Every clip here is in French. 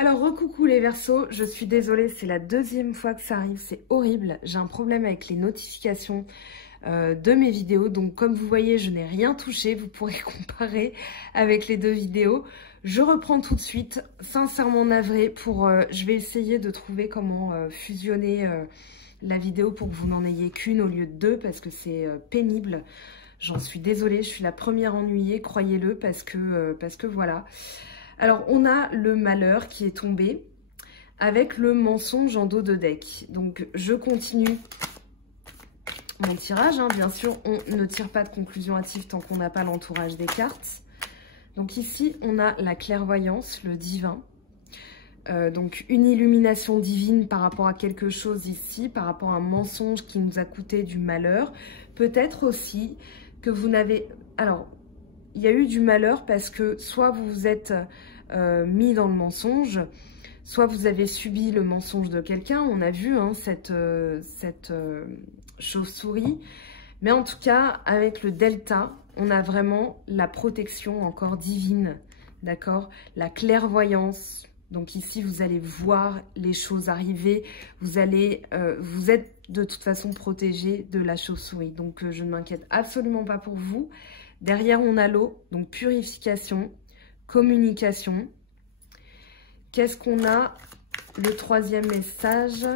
Alors, recoucou les Verseaux, je suis désolée, c'est la deuxième fois que ça arrive, c'est horrible. J'ai un problème avec les notifications de mes vidéos, donc comme vous voyez, je n'ai rien touché, vous pourrez comparer avec les deux vidéos. Je reprends tout de suite, sincèrement navrée, je vais essayer de trouver comment fusionner la vidéo pour que vous n'en ayez qu'une au lieu de deux, parce que c'est pénible. J'en suis désolée, je suis la première ennuyée, croyez-le, parce que voilà. Alors, on a le malheur qui est tombé avec le mensonge en dos de deck. Donc, je continue mon tirage. Hein. Bien sûr, on ne tire pas de conclusion hâtive tant qu'on n'a pas l'entourage des cartes. Donc ici, on a la clairvoyance, le divin. Donc, une illumination divine par rapport à quelque chose ici, par rapport à un mensonge qui nous a coûté du malheur. Peut-être aussi que vous n'avez... Alors, il y a eu du malheur parce que soit vous vous êtes mis dans le mensonge, soit vous avez subi le mensonge de quelqu'un. On a vu hein, cette chauve-souris. Mais en tout cas, avec le delta, on a vraiment la protection encore divine, d'accord? La clairvoyance. Donc ici, vous allez voir les choses arriver. Vous êtes de toute façon protégé de la chauve-souris. Donc je ne m'inquiète absolument pas pour vous. Derrière, on a l'eau, donc purification, communication. Qu'est-ce qu'on a? Le troisième message.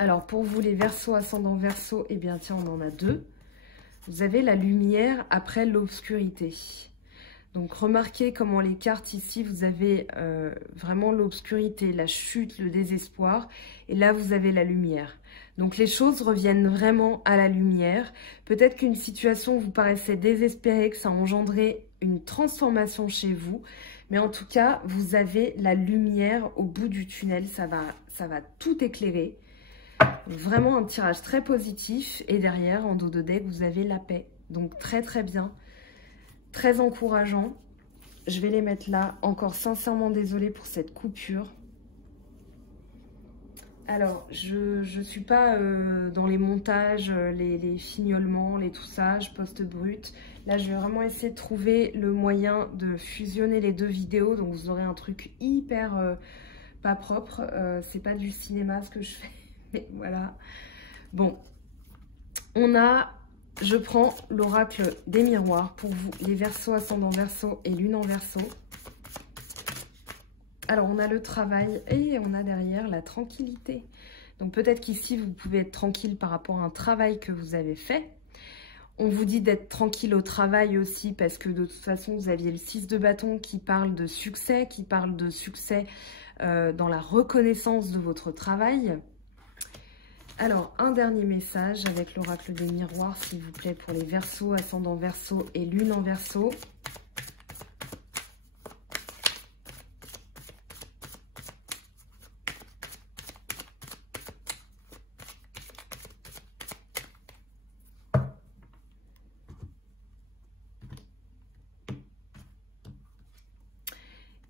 Alors, pour vous, les Verseaux, ascendant Verseau, eh bien, tiens, on en a deux. Vous avez la lumière après l'obscurité. Donc, remarquez comment les cartes ici, vous avez vraiment l'obscurité, la chute, le désespoir. Et là, vous avez la lumière. Donc, les choses reviennent vraiment à la lumière. Peut-être qu'une situation vous paraissait désespérée, que ça a engendré une transformation chez vous. Mais en tout cas, vous avez la lumière au bout du tunnel. Ça va tout éclairer. Vraiment un tirage très positif. Et derrière, en dos de deck, vous avez la paix. Donc, très, très bien. Très encourageant. Je vais les mettre là. Encore sincèrement désolée pour cette coupure. Alors, je ne suis pas dans les montages, les fignolements, tout ça, je poste brut. Là, je vais vraiment essayer de trouver le moyen de fusionner les deux vidéos. Donc, vous aurez un truc hyper pas propre. C'est pas du cinéma ce que je fais, mais voilà. Bon, je prends l'oracle des miroirs pour vous, les Verseaux, ascendant Verseau et lune en Verseau. Alors, on a le travail et on a derrière la tranquillité. Donc, peut-être qu'ici, vous pouvez être tranquille par rapport à un travail que vous avez fait. On vous dit d'être tranquille au travail aussi parce que de toute façon, vous aviez le 6 de bâton qui parle de succès, dans la reconnaissance de votre travail. Alors, un dernier message avec l'oracle des miroirs, s'il vous plaît, pour les Verseaux, ascendant Verseau et lune en Verseau.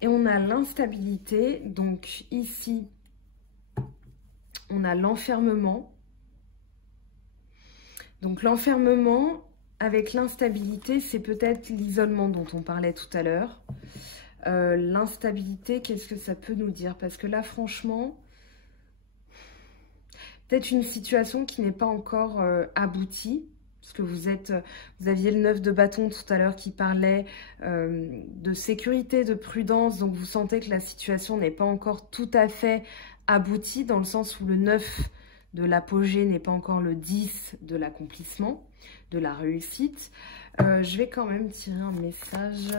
Et on a l'instabilité, donc ici, on a l'enfermement. Donc l'enfermement avec l'instabilité, c'est peut-être l'isolement dont on parlait tout à l'heure. L'instabilité, qu'est-ce que ça peut nous dire? Parce que là, franchement, peut-être une situation qui n'est pas encore aboutie. Parce que vous aviez le 9 de bâton tout à l'heure qui parlait de sécurité, de prudence. Donc, vous sentez que la situation n'est pas encore tout à fait aboutie dans le sens où le 9 de l'apogée n'est pas encore le 10 de l'accomplissement, de la réussite. Je vais quand même tirer un message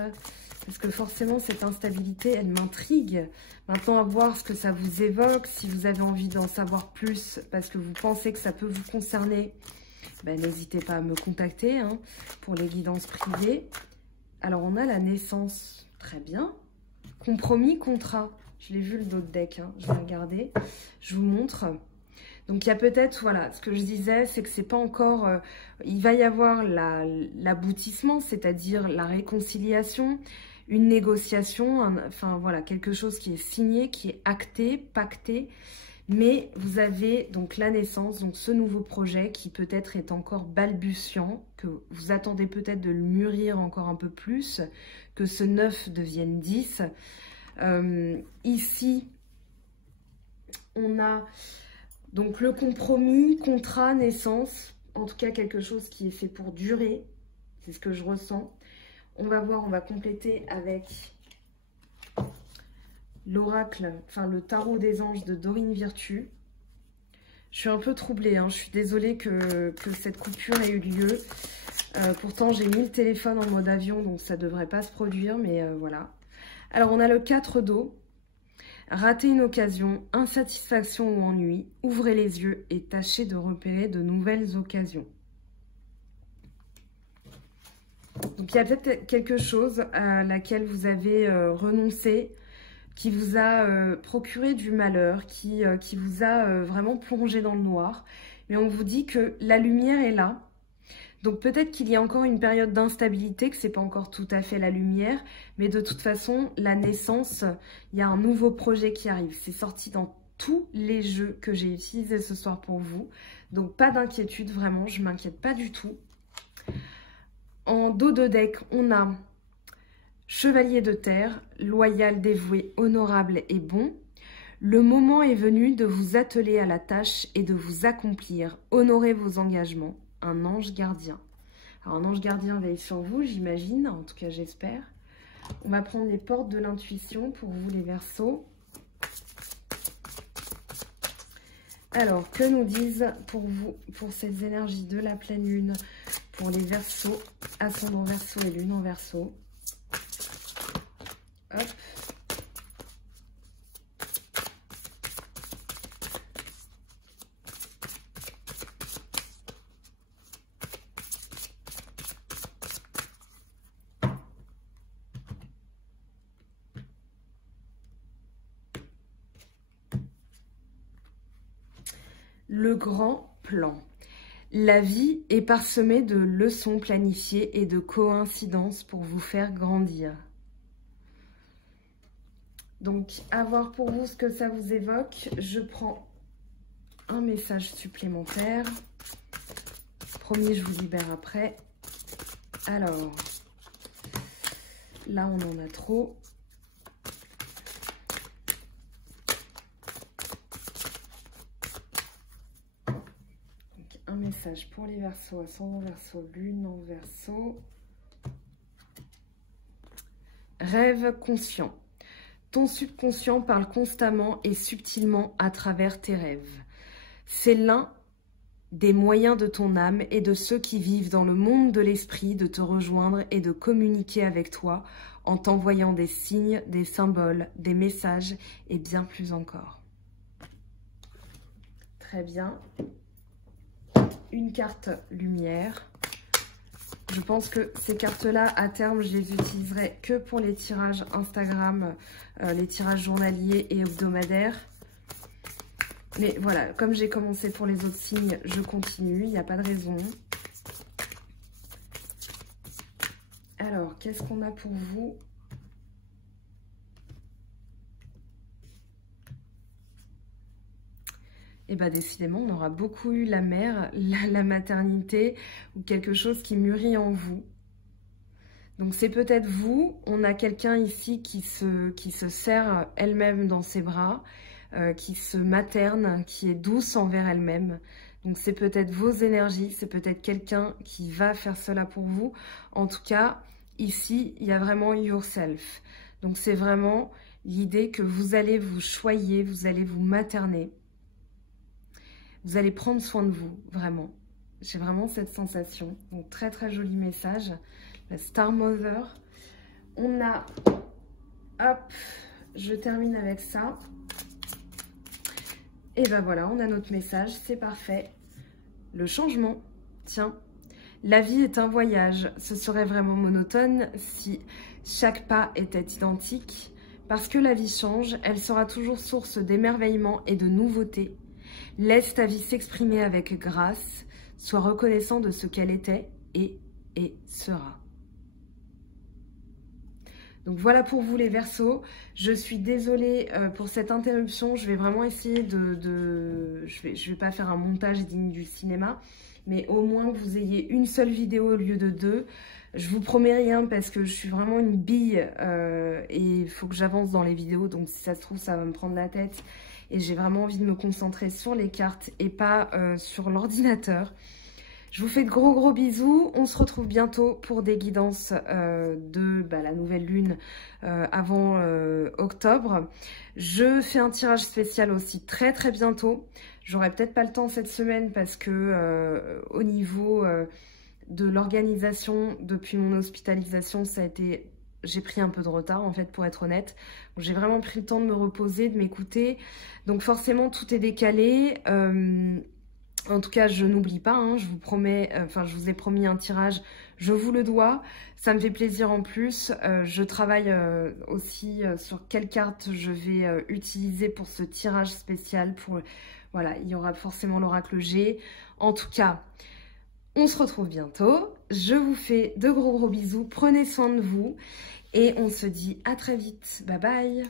parce que forcément, cette instabilité, elle m'intrigue. Maintenant, à voir ce que ça vous évoque. Si vous avez envie d'en savoir plus parce que vous pensez que ça peut vous concerner, ben, n'hésitez pas à me contacter hein, pour les guidances privées. Alors, on a la naissance. Très bien. Compromis, contrat. Je l'ai vu le dos de deck. Hein. Je vais regarder. Je vous montre. Donc, il y a peut-être, voilà, ce que je disais, c'est que c'est pas encore... il va y avoir l'aboutissement, c'est-à-dire la réconciliation, une négociation, enfin, voilà, quelque chose qui est signé, qui est acté, pacté. Mais vous avez donc la naissance, donc ce nouveau projet qui peut-être est encore balbutiant, que vous attendez peut-être de le mûrir encore un peu plus, que ce 9 devienne 10. Ici, on a donc le compromis, contrat, naissance. En tout cas, quelque chose qui est fait pour durer. C'est ce que je ressens. On va voir, on va compléter avec l'oracle, enfin le tarot des anges de Dorine Virtue. Je suis un peu troublée, hein. Je suis désolée que cette coupure ait eu lieu. Pourtant, j'ai mis le téléphone en mode avion, donc ça ne devrait pas se produire, mais voilà. Alors, on a le 4 d'eau. Rater une occasion, insatisfaction ou ennui, ouvrez les yeux et tâchez de repérer de nouvelles occasions. Donc, il y a peut-être quelque chose à laquelle vous avez renoncé, qui vous a procuré du malheur, qui vous a vraiment plongé dans le noir. Mais on vous dit que la lumière est là. Donc peut-être qu'il y a encore une période d'instabilité, que ce n'est pas encore tout à fait la lumière, mais de toute façon, la naissance, il y a un nouveau projet qui arrive. C'est sorti dans tous les jeux que j'ai utilisés ce soir pour vous. Donc pas d'inquiétude, vraiment, je ne m'inquiète pas du tout. En dos de deck, on a Chevalier de terre, loyal, dévoué, honorable et bon. Le moment est venu de vous atteler à la tâche et de vous accomplir. Honorez vos engagements. Un ange gardien. Alors, un ange gardien veille sur vous, j'imagine. En tout cas, j'espère. On va prendre les portes de l'intuition pour vous, les Verseaux. Alors, que nous disent pour vous, pour ces énergies de la pleine lune, pour les Verseaux, ascendant Verseau et lune en Verseau. Hop. Le grand plan. La vie est parsemée de leçons planifiées et de coïncidences pour vous faire grandir. Donc, à voir pour vous ce que ça vous évoque. Je prends un message supplémentaire. Promis, je vous libère après. Alors, là, on en a trop. Un message pour les Verseaux, ascendant Verseau, lune en Verseau. Rêve conscient. Ton subconscient parle constamment et subtilement à travers tes rêves. C'est l'un des moyens de ton âme et de ceux qui vivent dans le monde de l'esprit de te rejoindre et de communiquer avec toi en t'envoyant des signes, des symboles, des messages et bien plus encore. Très bien. Une carte lumière. Je pense que ces cartes-là, à terme, je les utiliserai que pour les tirages Instagram, les tirages journaliers et hebdomadaires. Mais voilà, comme j'ai commencé pour les autres signes, je continue, il n'y a pas de raison. Alors, qu'est-ce qu'on a pour vous ? Et bien décidément, on aura beaucoup eu la mère, la maternité ou quelque chose qui mûrit en vous. Donc c'est peut-être vous, on a quelqu'un ici qui se serre elle-même dans ses bras, qui se materne, qui est douce envers elle-même. Donc c'est peut-être vos énergies, c'est peut-être quelqu'un qui va faire cela pour vous. En tout cas, ici, il y a vraiment yourself. Donc c'est vraiment l'idée que vous allez vous choyer, vous allez vous materner. Vous allez prendre soin de vous, vraiment. J'ai vraiment cette sensation. Donc, très, très joli message. La Star Mother. On a... Hop, je termine avec ça. Et ben voilà, on a notre message. C'est parfait. Le changement. Tiens, la vie est un voyage. Ce serait vraiment monotone si chaque pas était identique. Parce que la vie change, elle sera toujours source d'émerveillement et de nouveautés. Laisse ta vie s'exprimer avec grâce, sois reconnaissant de ce qu'elle était et sera. Donc voilà pour vous les Verseaux. Je suis désolée pour cette interruption. Je vais vraiment essayer je vais pas faire un montage digne du cinéma. mais au moins que vous ayez une seule vidéo au lieu de 2. Je vous promets rien parce que je suis vraiment une bille et il faut que j'avance dans les vidéos, donc si ça se trouve ça va me prendre la tête et j'ai vraiment envie de me concentrer sur les cartes et pas sur l'ordinateur. Je vous fais de gros bisous, on se retrouve bientôt pour des guidances de la nouvelle lune avant octobre. Je fais un tirage spécial aussi très bientôt. J'aurai peut-être pas le temps cette semaine parce que au niveau de l'organisation depuis mon hospitalisation, j'ai pris un peu de retard en fait pour être honnête. J'ai vraiment pris le temps de me reposer, de m'écouter. Donc forcément tout est décalé. En tout cas, je n'oublie pas, hein, je vous promets, je vous ai promis un tirage, je vous le dois. Ça me fait plaisir en plus. Je travaille aussi sur quelle carte je vais utiliser pour ce tirage spécial. Voilà, il y aura forcément l'oracle G. En tout cas, on se retrouve bientôt. Je vous fais de gros bisous. Prenez soin de vous et on se dit à très vite. Bye bye.